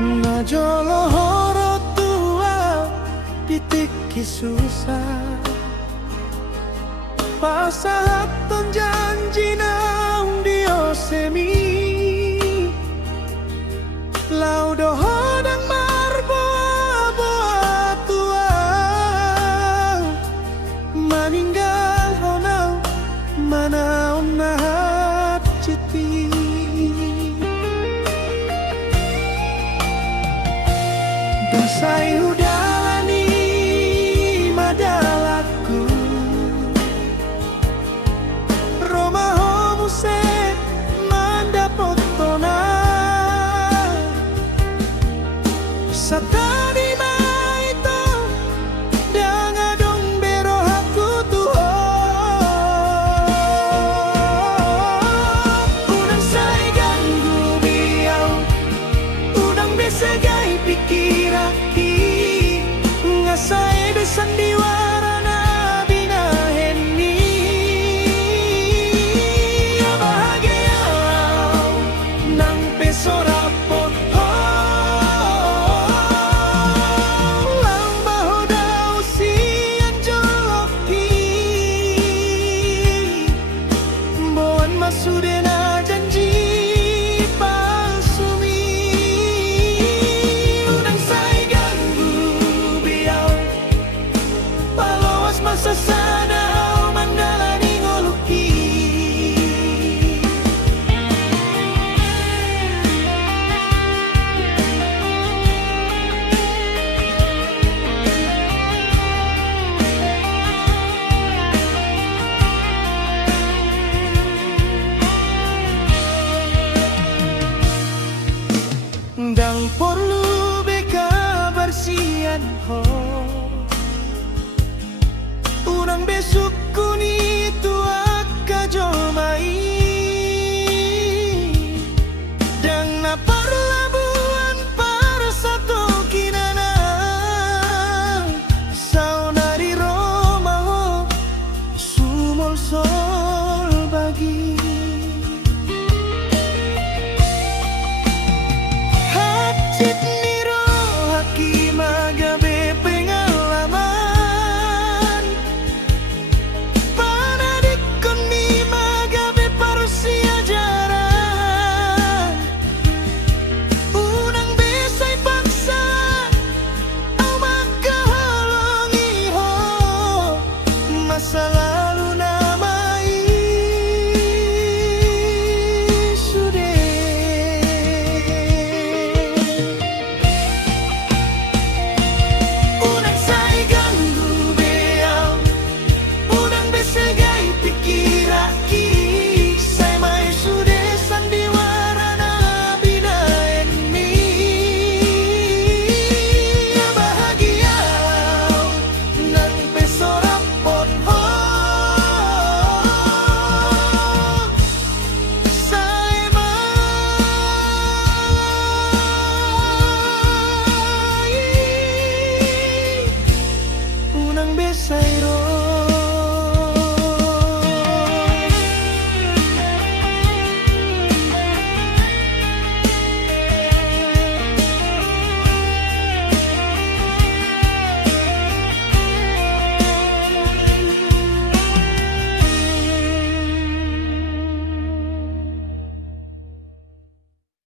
Ngajolo horo tua titik susah pasahaton janji naung dio semi laudo hodang marboa-boa tua maninggal honau manaon nahat citi dosai udalani madalaku Roma homuse mandapotona satani maito dangadong bero haku tuho unang say ganggu biau unang besegai pikiraki ngasay besandiwara na binaheni bahagia nang pesora